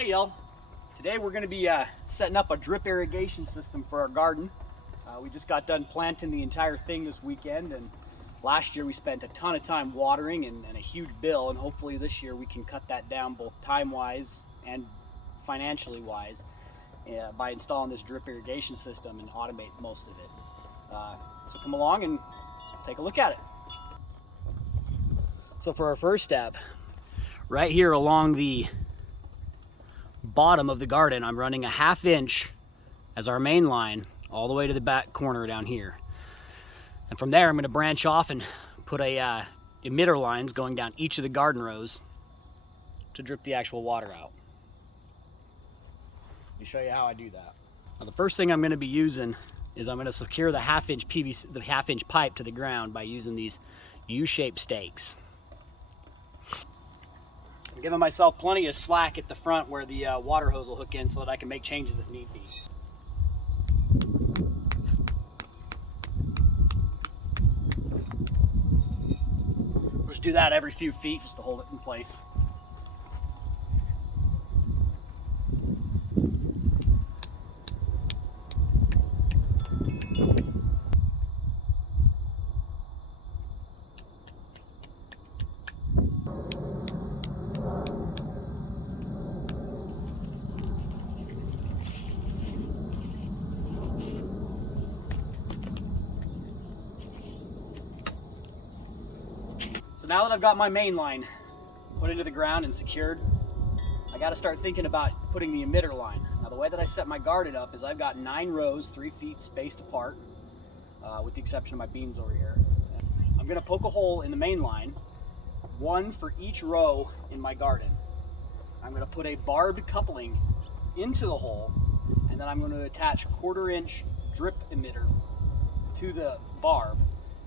Hey y'all, today we're going to be setting up a drip irrigation system for our garden. We just got done planting the entire thing this weekend, and last year we spent a ton of time watering and a huge bill, and hopefully this year we can cut that down both time-wise and financially wise by installing this drip irrigation system and automate most of it. So come along and take a look at it. So for our first step, right here along the bottom of the garden, I'm running a 1/2 inch as our main line all the way to the back corner down here. And from there I'm going to branch off and put a emitter lines going down each of the garden rows to drip the actual water out. Let me show you how I do that. Now the first thing I'm going to be using is I'm going to secure the 1/2 inch PVC, the 1/2 inch pipe to the ground by using these U-shaped stakes. I'm giving myself plenty of slack at the front where the water hose will hook in so that I can make changes if need be. Just do that every few feet just to hold it in place. So now that I've got my main line put into the ground and secured, I got to start thinking about putting the emitter line. Now the way that I set my garden up is I've got 9 rows, 3 feet spaced apart, with the exception of my beans over here. I'm going to poke a hole in the main line, 1 for each row in my garden. I'm going to put a barbed coupling into the hole, and then I'm going to attach 1/4 inch drip emitter to the barb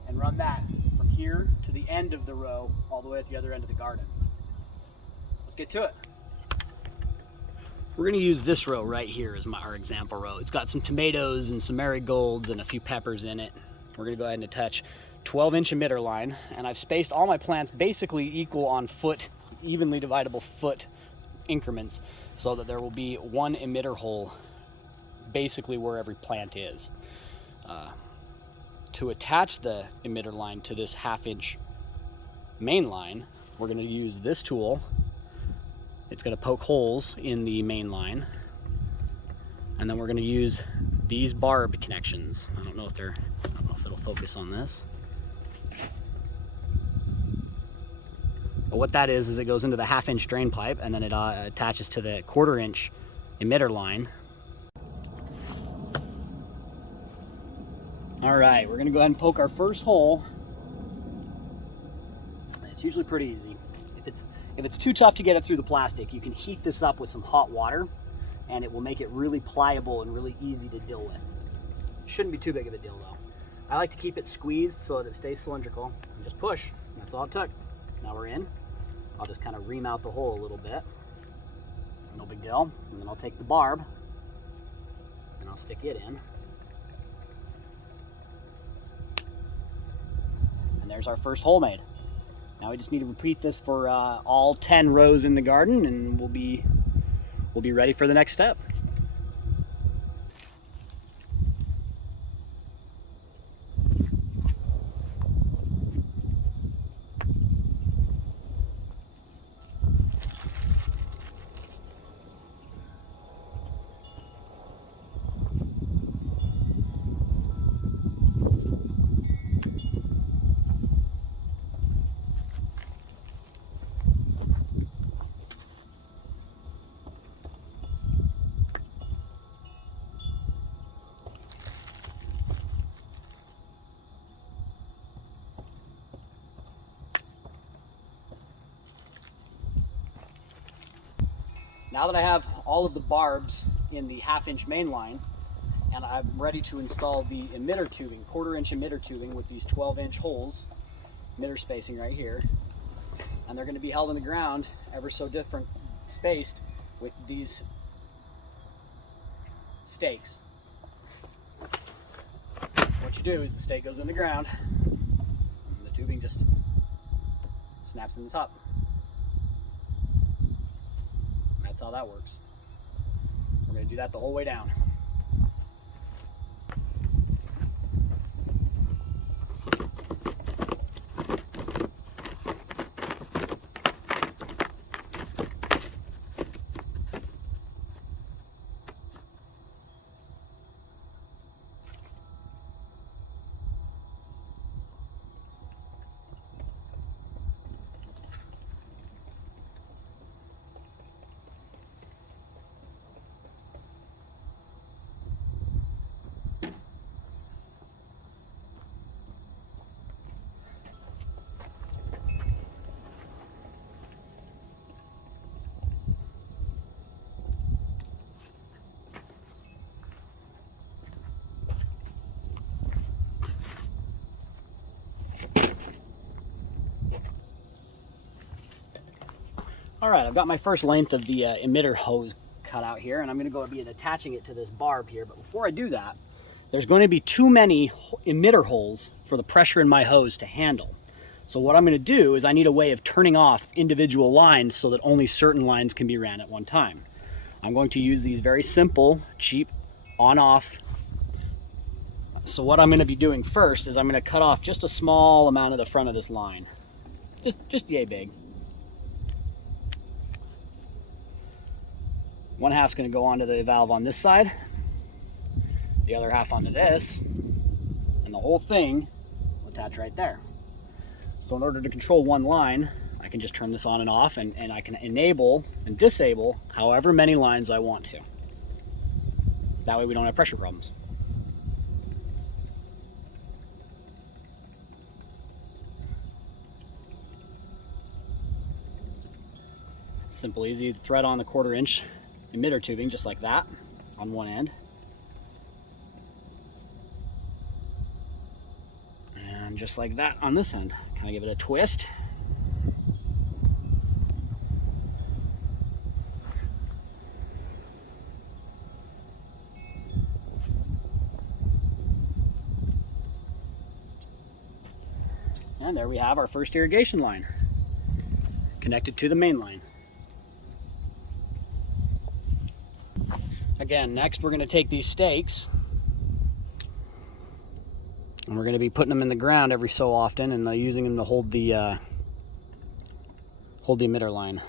and run that from here to the end of the row all the way at the other end of the garden. Let's get to it. We're going to use this row right here as our example row. It's got some tomatoes and some marigolds and a few peppers in it. We're going to go ahead and attach 12-inch emitter line, and I've spaced all my plants basically equal on foot, evenly dividable foot increments, so that there will be 1 emitter hole basically where every plant is. To attach the emitter line to this 1/2 inch main line, we're going to use this tool. It's going to poke holes in the main line, and then we're going to use these barbed connections. I don't know if it'll focus on this, but what that is it goes into the 1/2 inch drain pipe, and then it attaches to the 1/4 inch emitter line. All right, we're gonna go ahead and poke our first hole. It's usually pretty easy. If it's too tough to get it through the plastic, you can heat this up with some hot water, and it will make it really pliable and really easy to deal with. Shouldn't be too big of a deal though. I like to keep it squeezed so that it stays cylindrical, and just push. That's all it took. Now we're in. I'll just kind of ream out the hole a little bit. No big deal. And then I'll take the barb and I'll stick it in. There's our first hole made. Now we just need to repeat this for all 10 rows in the garden, and we'll be ready for the next step. Now that I have all of the barbs in the 1/2 inch main line, and I'm ready to install the emitter tubing, 1/4 inch emitter tubing with these 12-inch holes, emitter spacing right here, and they're going to be held in the ground ever so different spaced with these stakes. What you do is the stake goes in the ground, and the tubing just snaps in the top. That's how that works. We're going to do that the whole way down. All right, I've got my first length of the emitter hose cut out here, and I'm going to go be attaching it to this barb here. But before I do that, there's going to be too many emitter holes for the pressure in my hose to handle. So what I'm going to do is I need a way of turning off individual lines so that only certain lines can be ran at one time. I'm going to use these very simple, cheap, on-off. So what I'm going to be doing first is I'm going to cut off just a small amount of the front of this line. Just yay big. One half's going to go onto the valve on this side, the other half onto this, and the whole thing will attach right there. So in order to control one line, I can just turn this on and off, and I can enable and disable however many lines I want to. That way we don't have pressure problems. Simple, easy. Thread on the 1/4 inch emitter tubing just like that on one end, and just like that on this end. Kind of give it a twist. And there we have our first irrigation line connected to the main line. Again, next we're going to take these stakes and we're going to be putting them in the ground every so often and using them to hold the emitter line.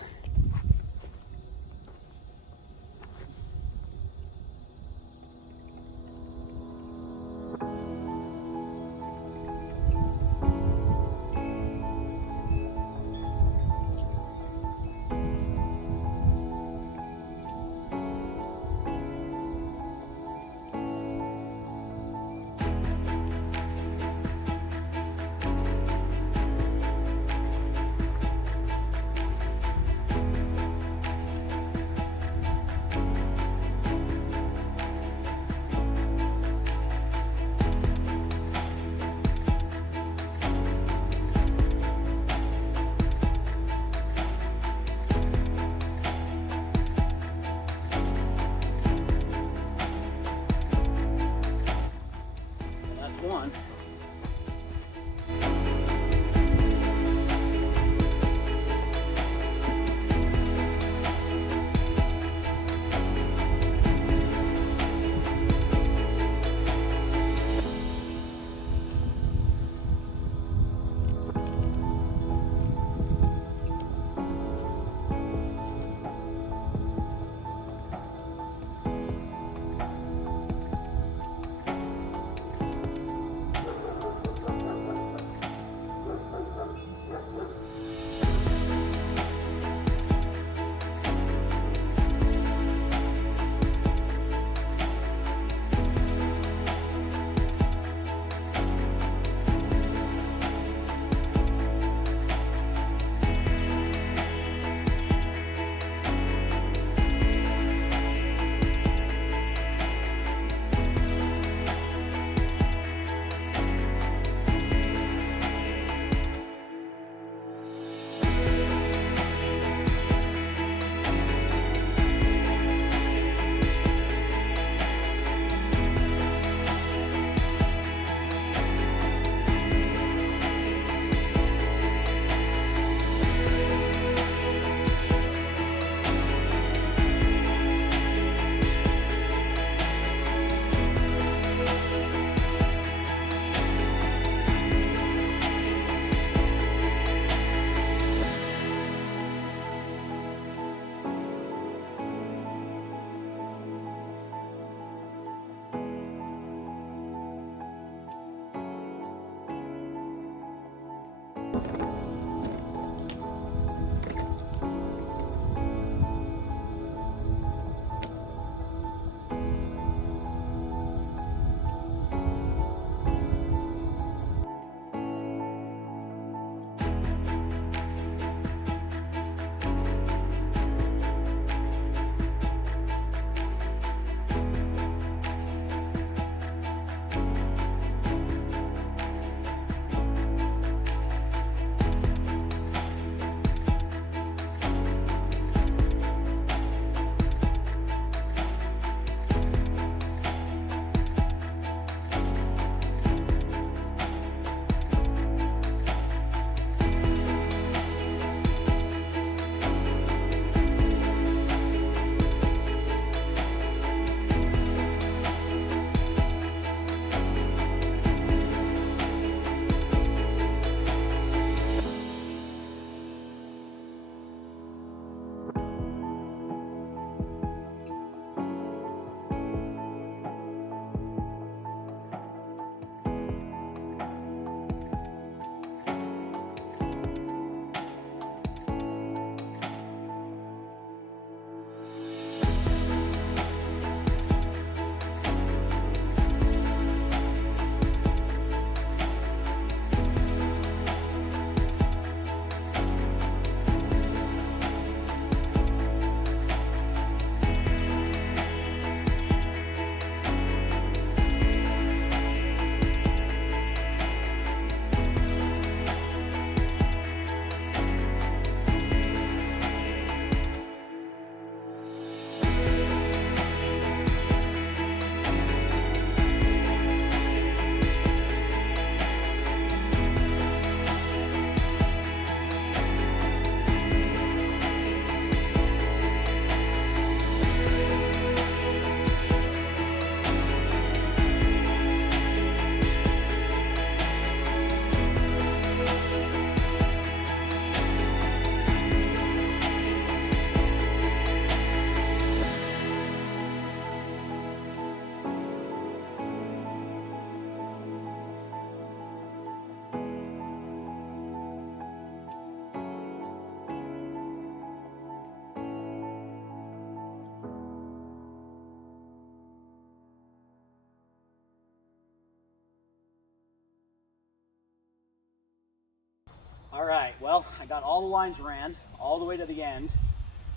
Well, I got all the lines ran all the way to the end,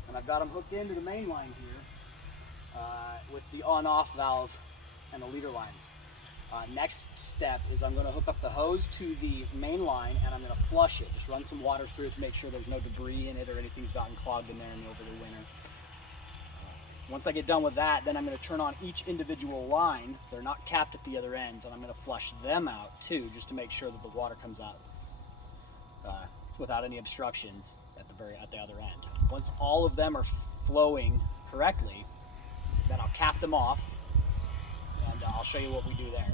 and I've got them hooked into the main line here with the on-off valve and the leader lines. Next step is I'm going to hook up the hose to the main line, and I'm going to flush it. Just run some water through it to make sure there's no debris in it or anything's gotten clogged in there over the winter. Once I get done with that, then I'm going to turn on each individual line. They're not capped at the other ends, and I'm going to flush them out too, just to make sure that the water comes out without any obstructions at the other end. Once all of them are flowing correctly, then I'll cap them off, and I'll show you what we do there.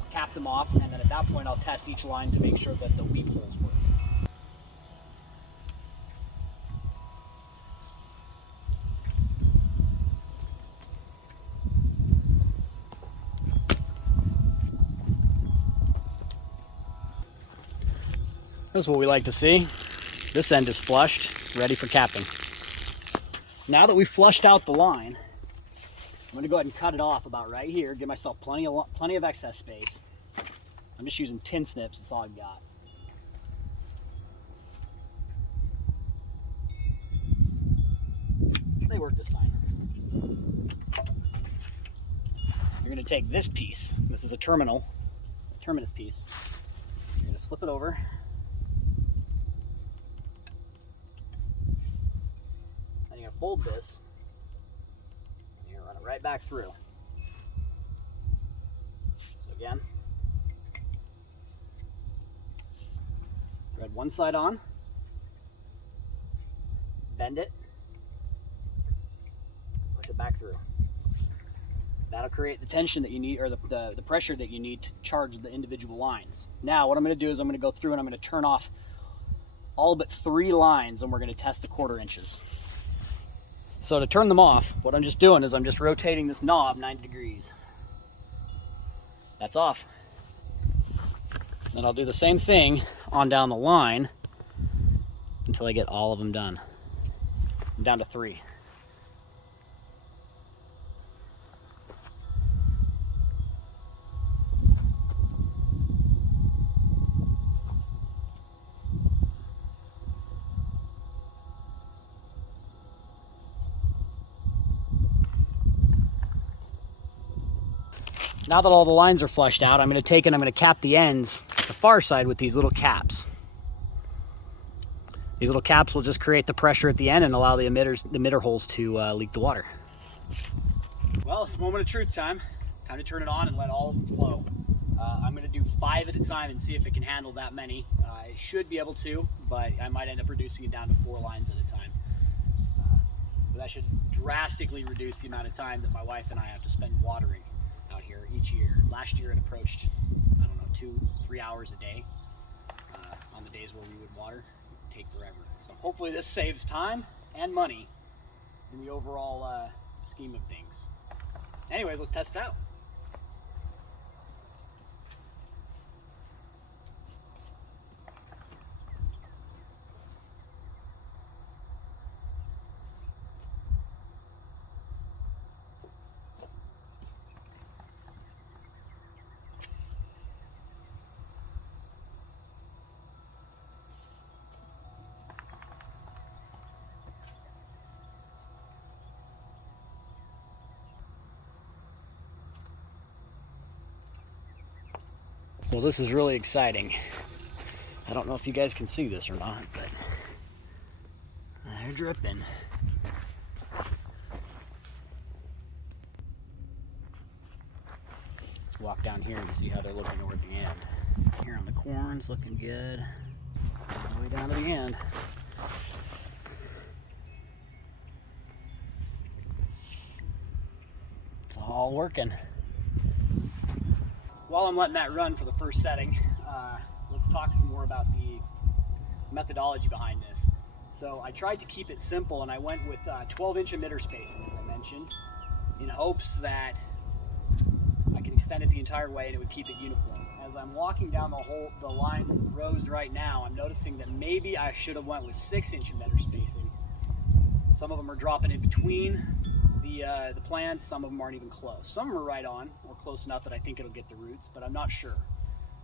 I'll cap them off, and then at that point I'll test each line to make sure that the weep holes work. This is what we like to see. This end is flushed, ready for capping. Now that we've flushed out the line, I'm going to go ahead and cut it off about right here, give myself plenty of excess space. I'm just using tin snips, that's all I've got. They work just fine. You're going to take this piece, this is a terminus piece. You're going to flip it over. Fold this, and you're gonna run it right back through. So again, thread one side on, bend it, push it back through. That'll create the tension that you need, or the pressure that you need to charge the individual lines. Now what I'm gonna do is I'm gonna go through and I'm gonna turn off all but 3 lines, and we're gonna test the 1/4 inches. So to turn them off, what I'm just doing is I'm just rotating this knob 90 degrees. That's off. Then I'll do the same thing on down the line until I get all of them done. I'm down to 3. Now that all the lines are flushed out, I'm going to take and I'm going to cap the ends, the far side, with these little caps. These little caps will just create the pressure at the end and allow the emitter holes to leak the water. Well, it's a moment of truth time. Time to turn it on and let all of them flow. I'm going to do 5 at a time and see if it can handle that many. It should be able to, but I might end up reducing it down to 4 lines at a time. But that should drastically reduce the amount of time that my wife and I have to spend watering out here each year. Last year it approached, I don't know, 2-3 hours a day on the days where we would water. It would take forever. So hopefully this saves time and money in the overall scheme of things. Anyways, let's test it out. Well, this is really exciting. I don't know if you guys can see this or not, but they're dripping. Let's walk down here and see how they're looking toward the end. Here on the corn's looking good. All the way down to the end. It's all working. While I'm letting that run for the first setting, let's talk some more about the methodology behind this. So I tried to keep it simple, and I went with 12-inch emitter spacing, as I mentioned, in hopes that I could extend it the entire way and it would keep it uniform. As I'm walking down the lines, the rows right now, I'm noticing that maybe I should have went with 6-inch emitter spacing. Some of them are dropping in between the plants, some of them aren't even close. Some of them are right on, or close enough that I think it'll get the roots, but I'm not sure.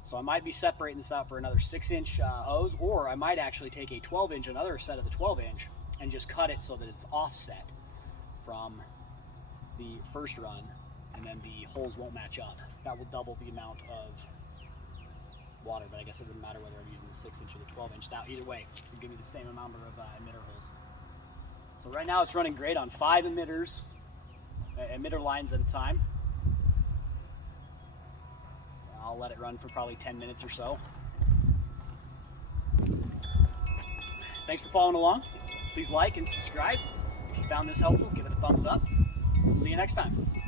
So I might be separating this out for another 6-inch hose, or I might actually take a 12-inch, another set of the 12-inch, and just cut it so that it's offset from the first run, and then the holes won't match up. That will double the amount of water, but I guess it doesn't matter whether I'm using the 6-inch or the 12-inch. Now, either way, it'll give me the same amount of emitter holes. So right now it's running great on 5 emitter lines at a time. I'll let it run for probably 10 minutes or so. Thanks for following along. Please like and subscribe. If you found this helpful, give it a thumbs up. We'll see you next time.